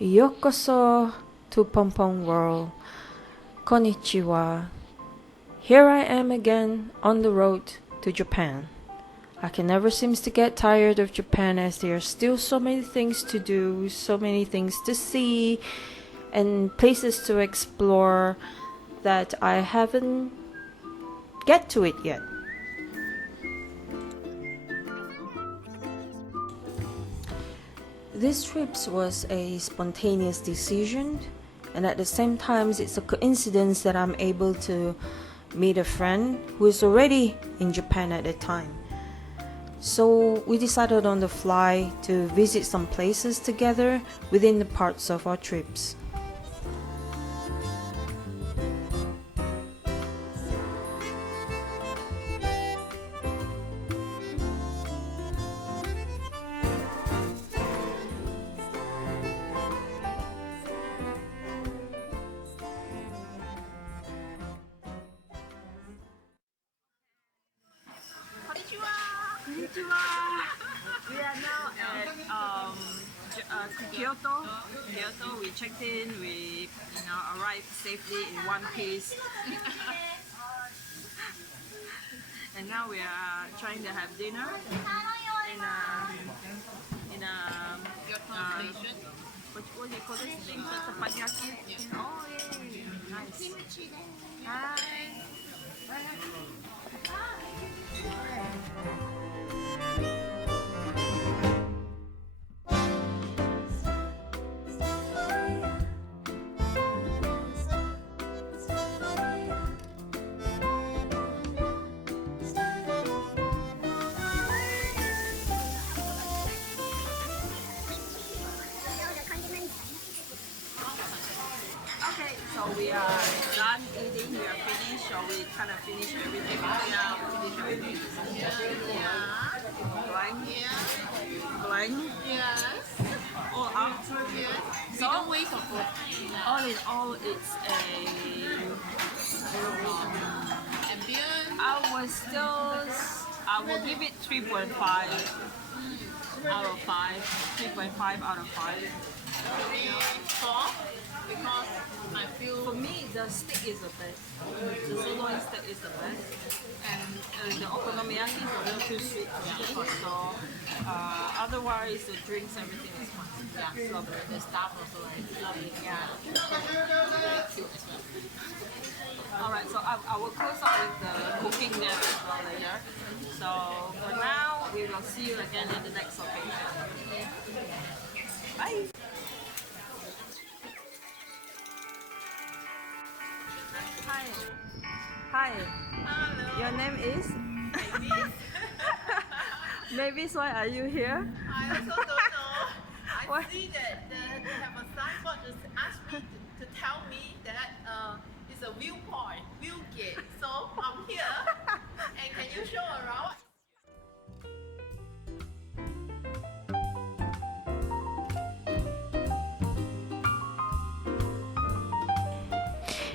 Yokoso to Pompong World. Konnichiwa. Here I am again on the road to Japan. I can never seem to get tired of Japan as there are still so many things to do, so many things to see, and places to explore that I haven't get to it yet. This trip was a spontaneous decision, and at the same time it's a coincidence that I'm able to meet a friend who is already in Japan at the time. So we decided on the fly to visit some places together within the parts of our trips. Konnichiwa. We are now at Kyoto. Kyoto. We checked in. We arrived safely in one piece. And now we are trying to have dinner in a station. What do you call this thing? Teppanyaki? Yeah. Oh, yay! Nice. Hi. Okay, so we are done eating, we are finished, so we kind of finished everything. Yeah, finish everything. Blank. Blank. Yes. All out. Yes. We So, don't waste of food. all in all, it's a... Ambient. I will give it 3.5 out of 5. 3.5 out of 5. Four. Because I feel For me, the steak is the best. The sirloin steak is the best. And the okonomiyaki is a little too sweet for me. So, otherwise, the drinks, everything is fine. yeah, lovely. The staff also is lovely. Yeah. Very cute as well. Alright, so I will close up with the cooking there as well later. So, for now, we will see you again in the next location. Bye! Hi. Hi. Hello. Your name is? Maybe why are you here? I also don't know. I What? see that they have a signboard just ask me to tell me that it's a viewpoint, view gate. So I'm here. And can you show around?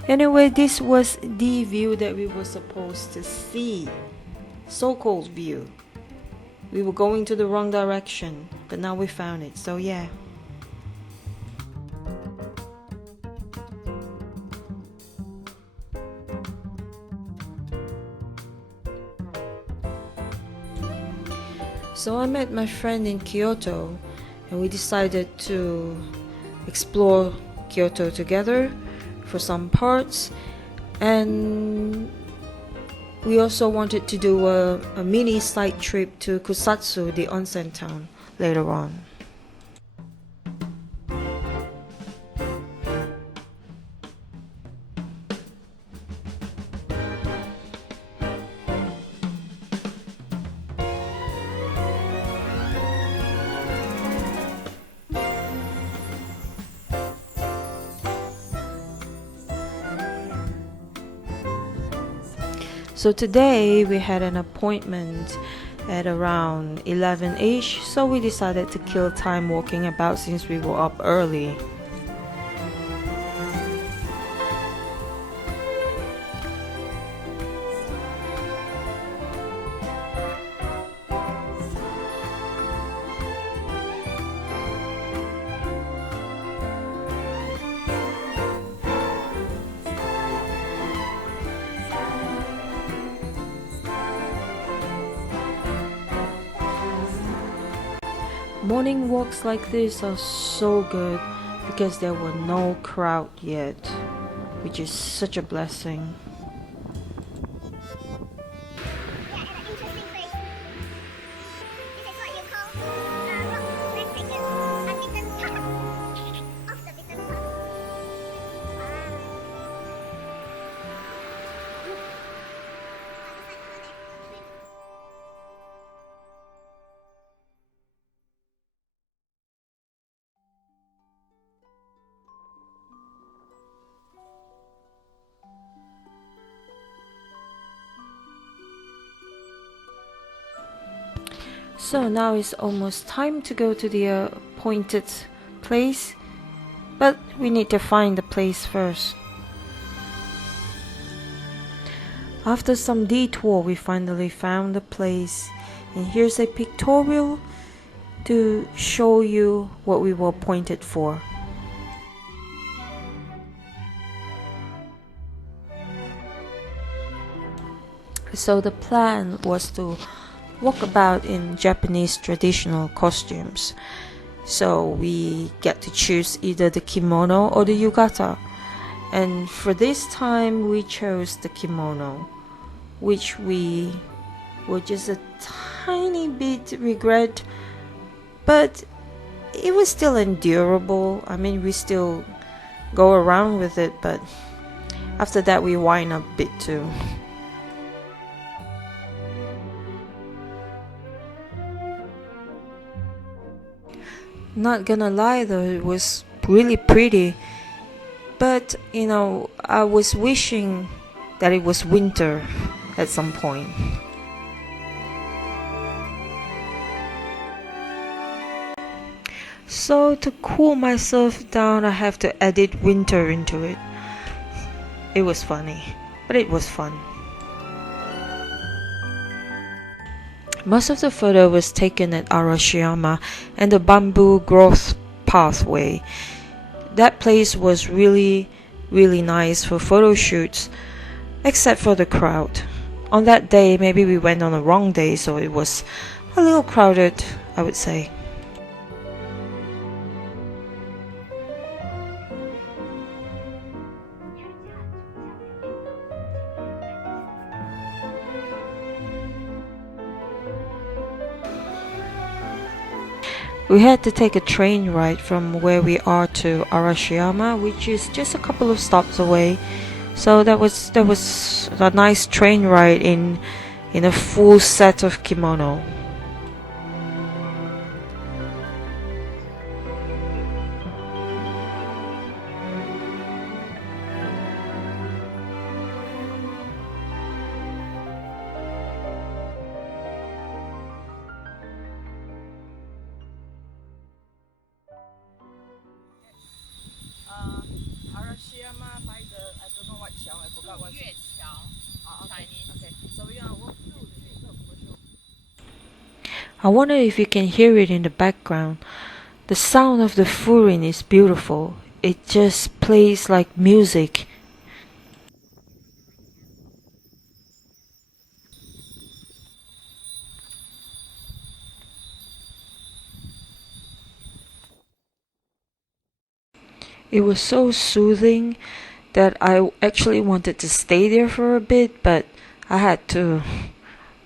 Anyway, this was the view that we were supposed to see. So-called view. We were going to the wrong direction, but now we found it, so yeah. So I met my friend in Kyoto, and we decided to explore Kyoto together for some parts, and we also wanted to do a mini side trip to Kusatsu, the onsen town, later on. So today we had an appointment at around 11ish, so we decided to kill time walking about since we were up early. Morning walks like this are so good because there were no crowd yet, which is such a blessing. So now it's almost time to go to the appointed place, but we need to find the place first. After some detour, we finally found the place, and here's a pictorial to show you what we were appointed for. So the plan was to walk about in Japanese traditional costumes. So we get to choose either the kimono or the yukata. And for this time we chose the kimono, which we were just a tiny bit regret, but it was still endurable. I mean, we still go around with it, but after that we whine a bit too. Not gonna lie though, it was really pretty. But, I was wishing that it was winter at some point. So to cool myself down, I have to edit winter into it. It was funny, but it was fun. Most of the photo was taken at Arashiyama and the bamboo growth pathway. That place was really, really nice for photo shoots, except for the crowd. On that day, maybe we went on the wrong day, so it was a little crowded, I would say. We had to take a train ride from where we are to Arashiyama, which is just a couple of stops away. So that was a nice train ride in a full set of kimono. Arashiyama by the, I don't know what xiao, I forgot what. Chinese. Okay, so we're gonna walk through the street. I wonder if you can hear it in the background. The sound of the furin is beautiful. It just plays like music. It was so soothing that I actually wanted to stay there for a bit, but I had to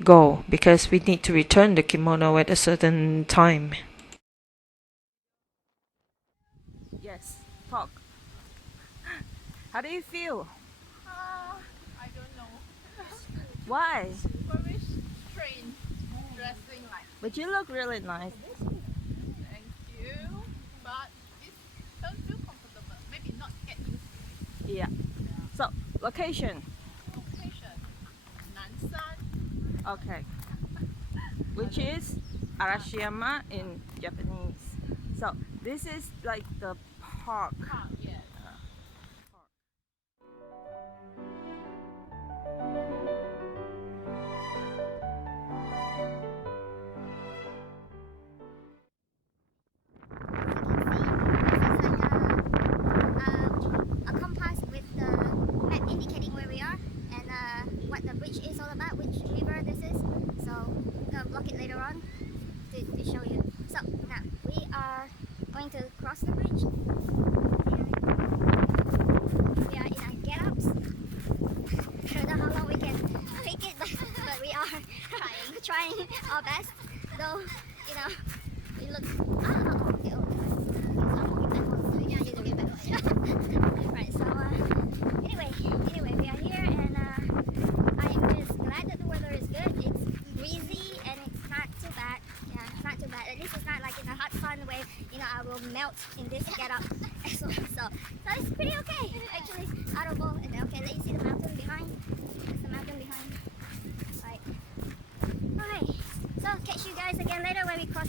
go because we need to return the kimono at a certain time. Yes, talk. How do you feel? I don't know. Why? Very strange dressing like. But you look really nice. Thank you. But it don't feel comfortable. Maybe not get used to Yeah. So, location. location. Nansan. Okay. Which is Arashiyama in Japanese. So, this is like the park. Yes. A compass with the map indicating where we are and what the bridge is all about, which river this is. So I'm gonna block it later on to show you. So now trying our best. Though, you know, we look. Oh, okay, so we can't use the wheel backwards. Right, so anyway, we are here, and I am just glad that the weather is good. It's breezy and it's not too bad. Yeah, it's not too bad. At least it's not like in a hot sun way, you know, I will melt in this get up. So it's pretty okay, actually, out of all. Okay, let you see the mountain behind. There's the mountain behind. Right. Okay, so catch you guys again later when we cross.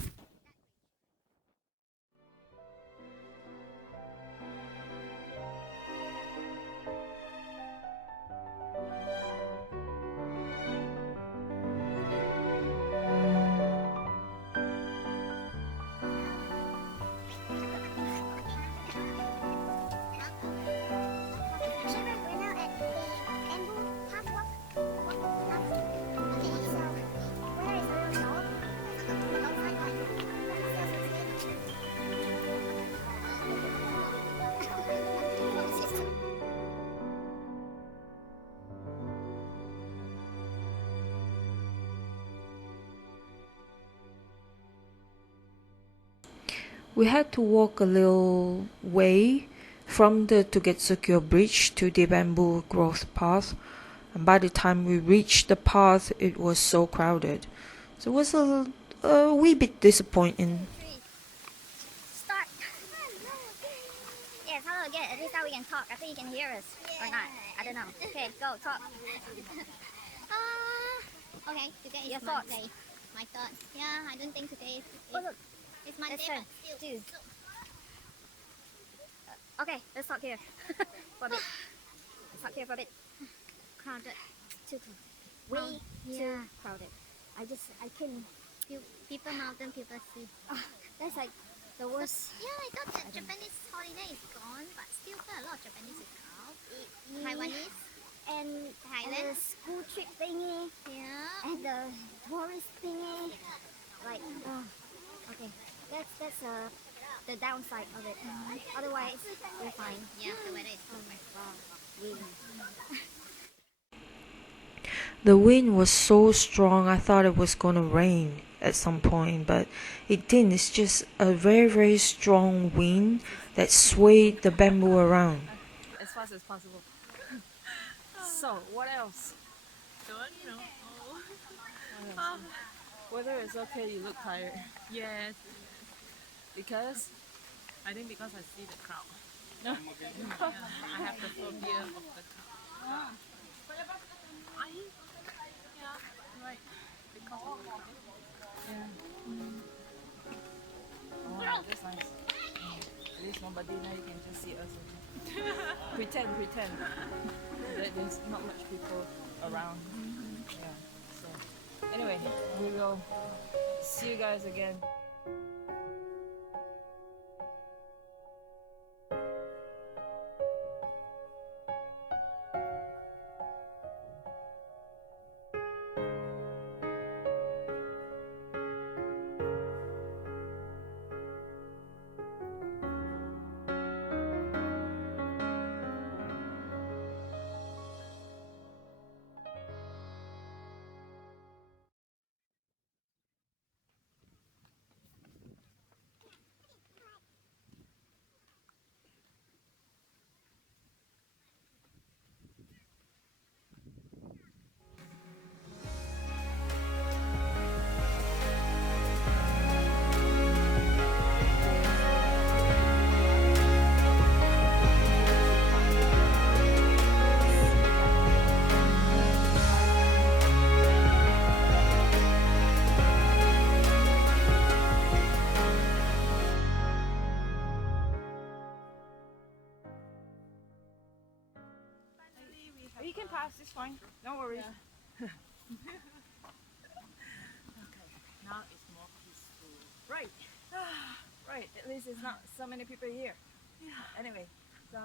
We had to walk a little way from the Tugetsuki Bridge to the bamboo growth path, and by the time we reached the path, it was so crowded. So it was a wee bit disappointing. Start. Yes, hello again. At least now we can talk. I think you can hear us or not. I don't know. Okay, go talk. Okay, today is Your thoughts? Monday. My thoughts. Yeah, I don't think today is. Oh, look. It's Monday, Let's turn. but still. Two. Okay, let's talk here for a bit. Let's talk here for a bit. Crowded. Too crowded. Way too crowded. I can. People mountain, people sea. That's like the worst. Yeah, I thought that Japanese holiday is gone, but still quite a lot of Japanese is out. Taiwanese. And Thailand. the school trip thingy Yeah. and the tourist thingy. Like, okay. That's the downside of it. Otherwise, we're fine. Yeah, the weather is perfect. Wow. Wind. The wind was so strong, I thought it was gonna rain at some point, but it didn't. It's just a very, very strong wind that swayed the bamboo around. As fast as possible. So, what else? Don't know. Whether it's okay, you look tired. Yes, Because I think because I see the crowd. I have the phobia of the crowd. Right. Because of the crowd. oh, that's nice. At least nobody now you can just see us. Pretend that there's not much people around. Yeah. So anyway, we will see you guys again. You can pass, it's fine. Don't worry. Okay. Now it's more peaceful. Right. Right. At least it's not so many people here. Anyway, so,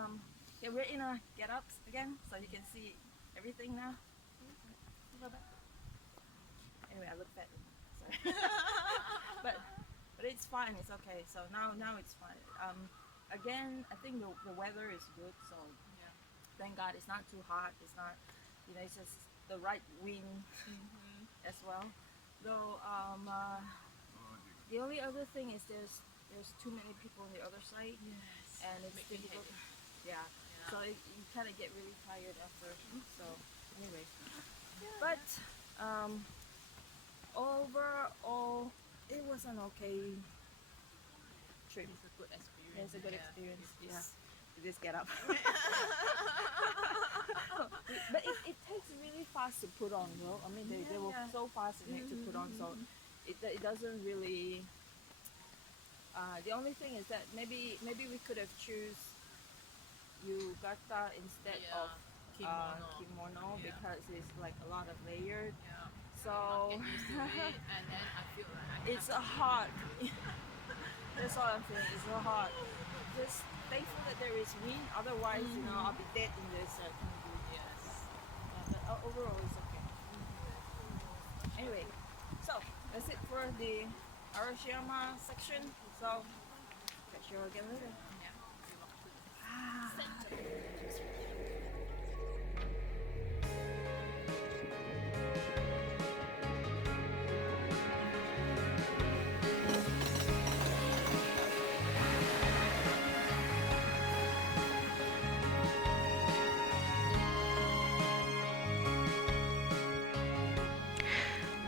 yeah, we're in a get ups again, so you can see everything now. Anyway, I look fat. Sorry. but it's fine. It's okay. So now it's fine. Again, I think the weather is good. So thank God it's not too hot. It's not, it's just the right wind as well. Though the only other thing is there's too many people on the other side, and it's difficult. Yeah. So you kind of get really tired after. So anyway, but um, overall, it was an okay trip. It's a good experience. It's a good experience. Yeah. You just get up. But it takes really fast to put on, though. I mean, they were so fast to make to put on, so it doesn't really. The only thing is that maybe we could have choose yukata instead of kimono because it's like a lot of layered. Yeah. So Get used to it, and then I feel like I it's a hard. That's all I'm saying. It's a hard. Just thankful that there is wind. Otherwise, I'll be dead in this. yes. But overall, it's okay. Anyway, so that's it for the Arashiyama section. So catch you all again later.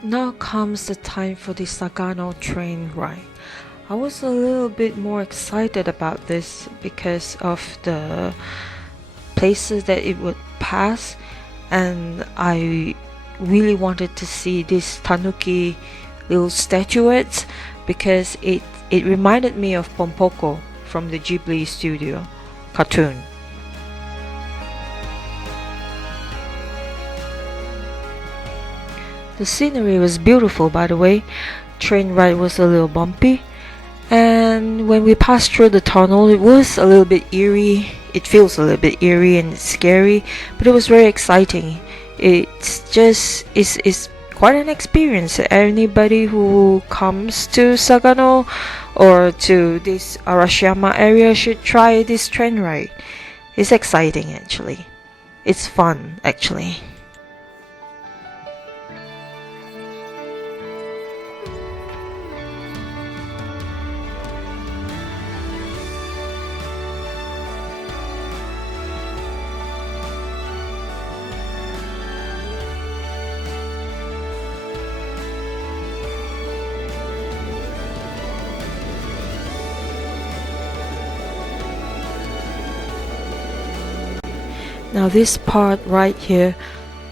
Now comes the time for the Sagano train ride. I was a little bit more excited about this because of the places that it would pass, and I really wanted to see these tanuki little statuettes because it reminded me of Pompoko from the Ghibli studio cartoon. The scenery was beautiful, by the way. Train ride was a little bumpy, and when we passed through the tunnel, it was a little bit eerie. It feels a little bit eerie and scary, but it was very exciting. It's quite an experience. Anybody who comes to Sagano or to this Arashiyama area should try this train ride. It's exciting actually. It's fun actually. Now this part right here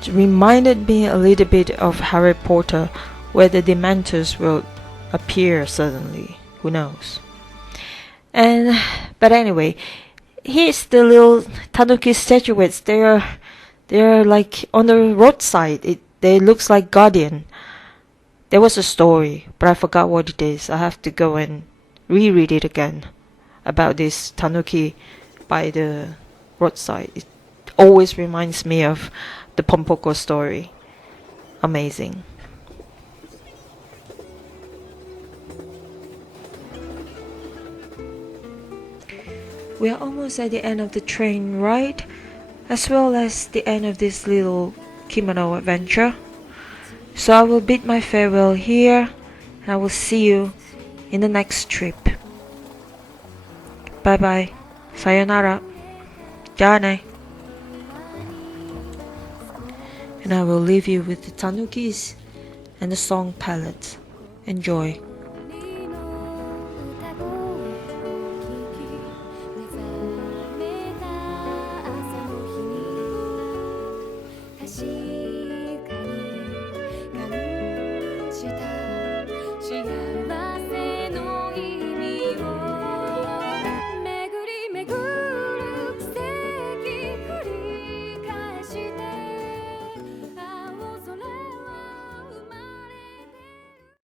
reminded me a little bit of Harry Potter, where the Dementors will appear suddenly. Who knows? But anyway, here's the little Tanuki statuettes. They're like on the roadside. They looks like guardian. There was a story, but I forgot what it is. I have to go and reread it again about this Tanuki by the roadside. It always reminds me of the Pompoko story. Amazing. We are almost at the end of the train ride, as well as the end of this little kimono adventure. So I will bid my farewell here, and I will see you in the next trip. Bye bye. Sayonara. Ja And I will leave you with the tanukis and the song palette. Enjoy.